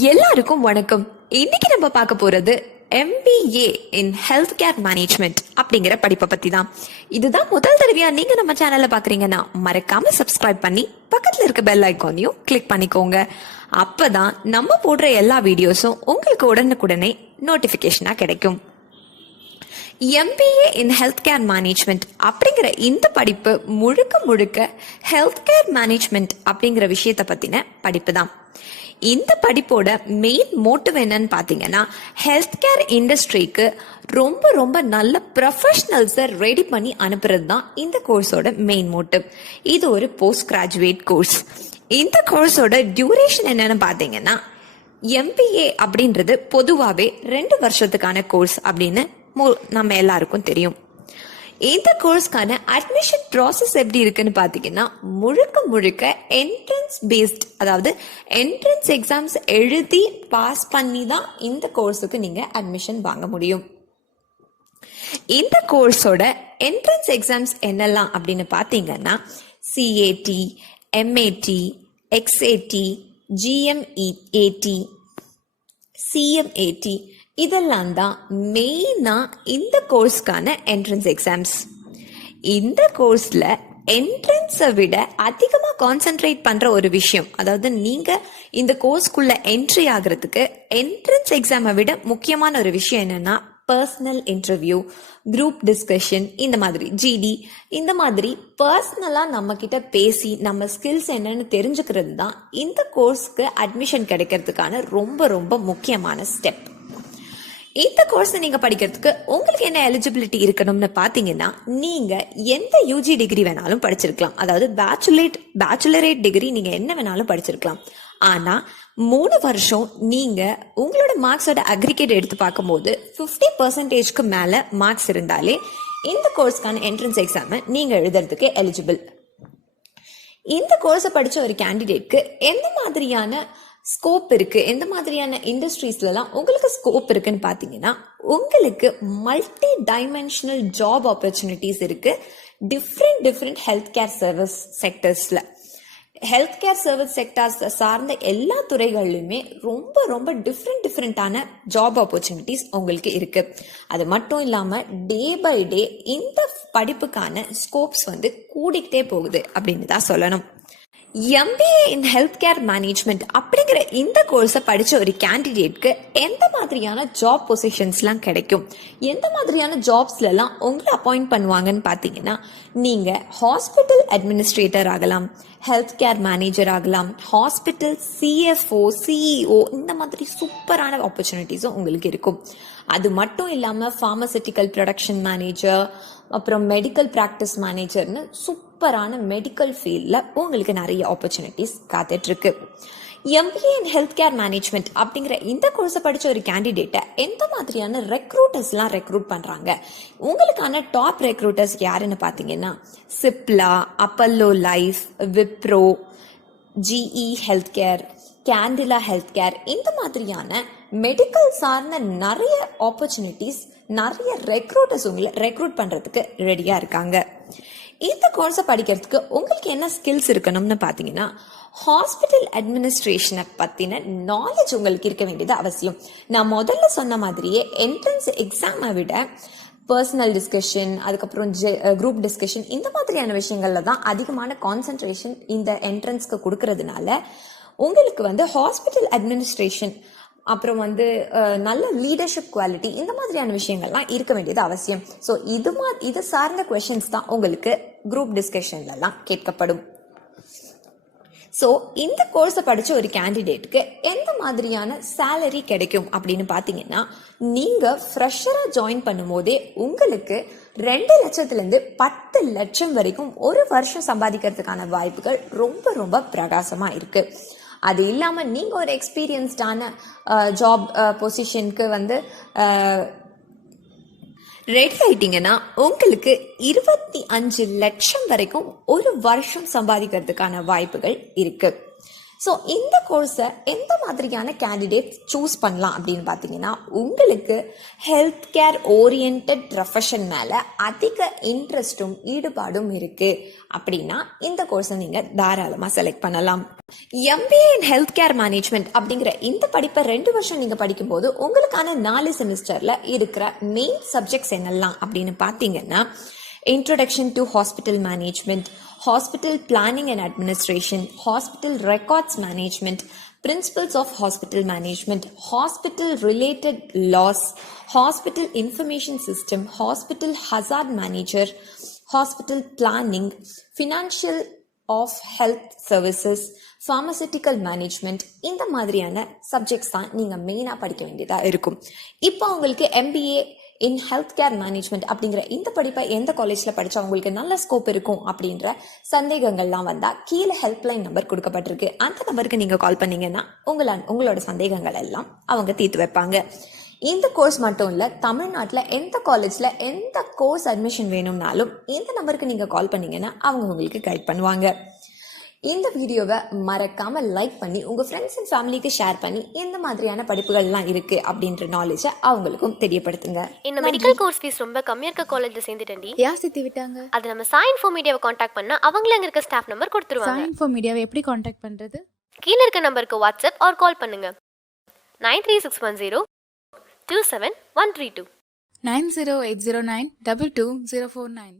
எல்லாருக்கும் வணக்கம். இன்னைக்கு நம்ம பார்க்க போறது MBA in health care management அப்படிங்கிற படிப்பை பத்தி தான் இதுதான் முதல் தடவையா நீங்க நம்ம சேனல்ல பாக்குறீங்கன்னா மறக்காம சப்ஸ்கிரைப் பண்ணி பக்கத்துல இருக்க பெல் ஐக்கானையும் கிளிக் பண்ணிக்கோங்க. அப்பதான் நம்ம போடுற எல்லா வீடியோஸும் உங்களுக்கு உடனுக்குடனே நோட்டிபிகேஷனா கிடைக்கும். MBA in health care management அப்படிங்கிற இந்த படிப்பு முழுக்க முழுக்க ஹெல்த் கேர் மேனேஜ்மெண்ட் அப்படிங்கிற விஷயத்தை பத்தின படிப்பு தான் இந்த படிப்போட மெயின் மோட்டிவ் என்னன்னு பார்த்தீங்கன்னா ஹெல்த் கேர் இண்டஸ்ட்ரிக்கு ரொம்ப ரொம்ப நல்ல ப்ரொஃபஷனல்ஸை ரெடி பண்ணி அனுப்புறது தான் இந்த கோர்ஸோட மெயின் மோட்டிவ் இது ஒரு போஸ்ட் கிராஜுவேட் கோர்ஸ் இந்த கோர்ஸோட டியூரேஷன் என்னன்னு பார்த்தீங்கன்னா எம்பிஏ அப்படின்றது பொதுவாகவே ரெண்டு வருஷத்துக்கான கோர்ஸ் அப்படின்னு நம்ம எல்லாருக்கும் தெரியும். இந்த கோர்ஸ்க்கான அட்மிஷன் ப்ராசஸ் எப்படி இருக்குன்னு பார்த்தீங்கன்னா முழுக்க முழுக்க என்ட்ரன்ஸ் பேஸ்ட் அதாவது என்ட்ரன்ஸ் எக்ஸாம்ஸ் எழுதி பாஸ் பண்ணி தான் இந்த கோர்ஸுக்கு நீங்கள் அட்மிஷன் வாங்க முடியும். இந்த கோர்ஸோட என்ட்ரன்ஸ் எக்ஸாம்ஸ் என்னெல்லாம் அப்படின்னு பார்த்தீங்கன்னா சிஏடி எம்ஏடி எக்ஸ்ஏடி ஜிஎம்இஏடி சிஎம்ஏடி இதெல்லாம் தான் மெயினாக இந்த கோர்ஸ்க்கான என்ட்ரன்ஸ் எக்ஸாம்ஸ் இந்த கோர்ஸில் என்ட்ரன்ஸை விட அதிகமாக கான்சென்ட்ரேட் பண்ணுற ஒரு விஷயம் அதாவது நீங்கள் இந்த கோர்ஸ்க்குள்ளே என்ட்ரி ஆகிறதுக்கு என்ட்ரன்ஸ் எக்ஸாமை விட முக்கியமான ஒரு விஷயம் என்னென்னா பர்சனல் இன்டர்வியூ குரூப் டிஸ்கஷன் இந்த மாதிரி ஜிடி இந்த மாதிரி பர்சனலாக நம்ம கிட்ட பேசி நம்ம ஸ்கில்ஸ் என்னன்னு தெரிஞ்சுக்கிறது தான் இந்த கோர்ஸ்க்கு அட்மிஷன் கிடைக்கிறதுக்கான ரொம்ப ரொம்ப முக்கியமான ஸ்டெப் இந்த கோர்ஸ் நீங்க படிக்கிறதுக்கு உங்களுக்கு என்ன எலிஜிபிலிட்டி இருக்கணும்னு பாத்தீங்கன்னா நீங்க எந்த யூஜி டிகிரி வேணாலும் படிச்சிருக்கலாம். அதாவது பேச்சுலேட் பேச்சுலரேட் டிகிரி நீங்க என்ன வேணாலும் படிச்சிருக்கலாம். ஆனா மூணு வருஷம் நீங்க உங்களோட மார்க்ஸோட அக்ரிகேட் எடுத்து பார்க்கும்போது ஃபிஃப்டி பர்சன்டேஜ்க்கு மேல மார்க்ஸ் இருந்தாலே இந்த கோர்ஸ்க்கான என்ட்ரன்ஸ் எக்ஸாமை நீங்க எழுதுறதுக்கு எலிஜிபிள் இந்த கோர்ஸை படிச்ச ஒரு கேண்டிடேட்க்கு எந்த மாதிரியான ஸ்கோப் இருக்குது எந்த மாதிரியான இண்டஸ்ட்ரீஸ்லலாம் உங்களுக்கு ஸ்கோப் இருக்குன்னு பார்த்தீங்கன்னா உங்களுக்கு மல்டி டைமென்ஷனல் ஜாப் ஆப்பர்ச்சுனிட்டிஸ் இருக்குது different different health care service செக்டர்ஸில் health care service sectors சார்ந்த எல்லா துறைகள்லையுமே ரொம்ப ரொம்ப டிஃப்ரெண்ட் டிஃப்ரெண்ட்டான ஜாப் ஆப்பர்ச்சுனிட்டிஸ் உங்களுக்கு இருக்குது அது மட்டும் இல்லாமல் டே பை டே இந்த படிப்புக்கான ஸ்கோப்ஸ் வந்து கூடிக்கிட்டே போகுது அப்படின்னு தான் சொல்லணும். MBA in health care management அப்படிங்கிற இந்த கோர்ஸை படித்த ஒரு கேண்டிடேட்க்கு எந்த மாதிரியான ஜாப் பொசிஷன்ஸ்லாம் கிடைக்கும்? எந்த மாதிரியான ஜாப்ஸ்லலாம் உங்களை அப்பாயிண்ட் பண்ணுவாங்கன்னு பார்த்தீங்கன்னா நீங்கள் ஹாஸ்பிட்டல் அட்மினிஸ்ட்ரேட்டர் ஆகலாம் ஹெல்த் கேர் மேனேஜர் ஆகலாம் ஹாஸ்பிட்டல் சிஎஃப்ஓ சிஇஓ இந்த மாதிரி சூப்பரான ஆப்பர்ச்சுனிட்டிஸும் உங்களுக்கு இருக்கும். அது மட்டும் இல்லாமல் ஃபார்மசிட்டிக்கல் ப்ரொடக்ஷன் மேனேஜர் அப்புறம் மெடிக்கல் ப்ராக்டிஸ் மேனேஜர்னு சூப்பரான மெடிக்கல் ஃபீல்டில் உங்களுக்கு நிறைய ஆப்பர்ச்சுனிட்டிஸ் காத்துட்ருக்கு. MBA in health care management அப்படிங்கிற இந்த கோர்ஸை படித்த ஒரு கேண்டிடேட்டை எந்த மாதிரியான ரெக்ரூட்டர்ஸ்லாம் ரெக்ரூட் பண்ணுறாங்க உங்களுக்கான டாப் ரெக்ரூட்டர்ஸ் யாருன்னு பார்த்தீங்கன்னா Cipla Apollo life Wipro GE health care Cadila health care இந்த மாதிரியான மெடிக்கல் சார்ந்த நிறைய ஆப்பர்ச்சுனிட்டிஸ் நிறைய ரெக்ரூட்டர்ஸ் உங்களை ரெக்ரூட் பண்ணுறதுக்கு ரெடியாக இருக்காங்க. இந்த கோர்ஸை படிக்கிறதுக்கு உங்களுக்கு என்ன ஸ்கில்ஸ் இருக்கணும்னு பார்த்தீங்கன்னா ஹாஸ்பிட்டல் அட்மினிஸ்ட்ரேஷனை பற்றின நாலேஜ் உங்களுக்கு இருக்க வேண்டியது அவசியம். நான் முதல்ல சொன்ன மாதிரியே என்ட்ரன்ஸ் எக்ஸாமை விட பர்சனல் டிஸ்கஷன் அதுக்கப்புறம் குரூப் டிஸ்கஷன் இந்த மாதிரியான விஷயங்கள்ல தான் அதிகமான கான்சென்ட்ரேஷன் இந்த என்ட்ரன்ஸ்க்கு கொடுக்கறதுனால உங்களுக்கு வந்து ஹாஸ்பிட்டல் அட்மினிஸ்ட்ரேஷன் அப்புறம் வந்து நல்ல லீடர்ஷிப் குவாலிட்டி இந்த மாதிரியான விஷயங்கள்லாம் இருக்க வேண்டியது அவசியம். ஸோ இது மா இது சார்ந்த கொஷின்ஸ் தான் உங்களுக்கு குரூப் டிஸ்கஷன்லலாம் கேட்கப்படும். ஸோ இந்த கோர்ஸை படித்த ஒரு கேண்டிடேட்டுக்கு எந்த மாதிரியான சேலரி கிடைக்கும் அப்படின்னு பார்த்தீங்கன்னா நீங்கள் ஃப்ரெஷராக ஜாயின் பண்ணும்போதே உங்களுக்கு ரெண்டு லட்சத்துலேருந்து பத்து லட்சம் வரைக்கும் ஒரு வருஷம் சம்பாதிக்கிறதுக்கான வாய்ப்புகள் ரொம்ப ரொம்ப பிரகாசமாக இருக்குது அது இல்லாமல் நீங்கள் ஒரு எக்ஸ்பீரியன்ஸ்டான ஜாப் பொசிஷனுக்கு வந்து ரெடி ஆயிட்டீங்கன்னா உங்களுக்கு இருபத்தி அஞ்சு லட்சம் வரைக்கும் ஒரு வருஷம் சம்பாதிக்கிறதுக்கான வாய்ப்புகள் இருக்குது ஸோ இந்த கோர்ஸை எந்த மாதிரியான கேண்டிடேட் சூஸ் பண்ணலாம் அப்படின்னு பார்த்தீங்கன்னா உங்களுக்கு ஹெல்த் கேர் ஓரியன்ட் ப்ரொஃபஷன் மேலே அதிக இன்ட்ரெஸ்ட்டும் ஈடுபாடும் இருக்குது அப்படின்னா இந்த கோர்ஸை நீங்கள் தாராளமாக செலக்ட் பண்ணலாம். MBA in health care management அப்படிங்கிற இந்த படிப்பை ரெண்டு வருஷம் நீங்கள் படிக்கும்போது உங்களுக்கான நாலு செமிஸ்டரில் இருக்கிற மெயின் சப்ஜெக்ட்ஸ் என்னெல்லாம் அப்படின்னு பார்த்தீங்கன்னா introduction to hospital management, hospital planning and administration, hospital records management, principles of hospital management, hospital related laws, hospital information system, hospital hazard manager, hospital planning, financial of health services pharmaceutical management இந்த மாதிரியான subjects தான் நீங்கள் மெயினாக படிக்க வேண்டியதாக இருக்கும் இப்போ உங்களுக்கு MBA in health care management அப்படிங்கிற இந்த படிப்பை எந்த காலேஜில் படித்தா உங்களுக்கு நல்ல ஸ்கோப் இருக்கும் அப்படின்ற சந்தேகங்கள்லாம் வந்தால் கீழே ஹெல்ப்லைன் நம்பர் கொடுக்கப்பட்டிருக்கு. அந்த நம்பருக்கு நீங்கள் கால் பண்ணீங்கன்னா உங்கள உங்களோட சந்தேகங்கள் எல்லாம் அவங்க தீர்த்து வைப்பாங்க. இந்த கோர்ஸ் மட்டும் இல்லை தமிழ்நாட்டில் எந்த காலேஜில் எந்த கோர்ஸ் அட்மிஷன் வேணும்னாலும் இந்த நம்பருக்கு நீங்கள் கால் பண்ணீங்கன்னா அவங்க உங்களுக்கு கைட் பண்ணுவாங்க. இந்த வீடியோவை மறக்காம லைக் பண்ணி உங்க ஃப்ரெண்ட்ஸ் அண்ட் ஃபேமிலிக்கு ஷேர் பண்ணி எந்த மாதிரியான படிப்புகள்லாம் இருக்கு அப்படின்ற நாலேஜை அவங்களுக்கும் தெரியப்படுத்துங்க. இந்த மெடிக்கல் கோர்ஸ் ஃபீஸ் ரொம்ப கம்மியா இருக்க காலேஜ்ல சேர்ந்துட்டேன்டி. யார் சேர்த்து விட்டாங்க? அது நம்ம சாய் இன்ஃபோ மீடியாவை காண்டாக்ட் பண்ணா அவங்களே அங்க இருக்க ஸ்டாஃப் நம்பர் கொடுத்துருவாங்க. சாய் இன்ஃபோ மீடியாவை எப்படி காண்டாக்ட் பண்றது? கீழே இருக்க நம்பருக்கு வாட்ஸ்அப் ஆர் கால் பண்ணுங்க. Nine three six one zero two seven one three two nine zero eight zero nine double two zero four nine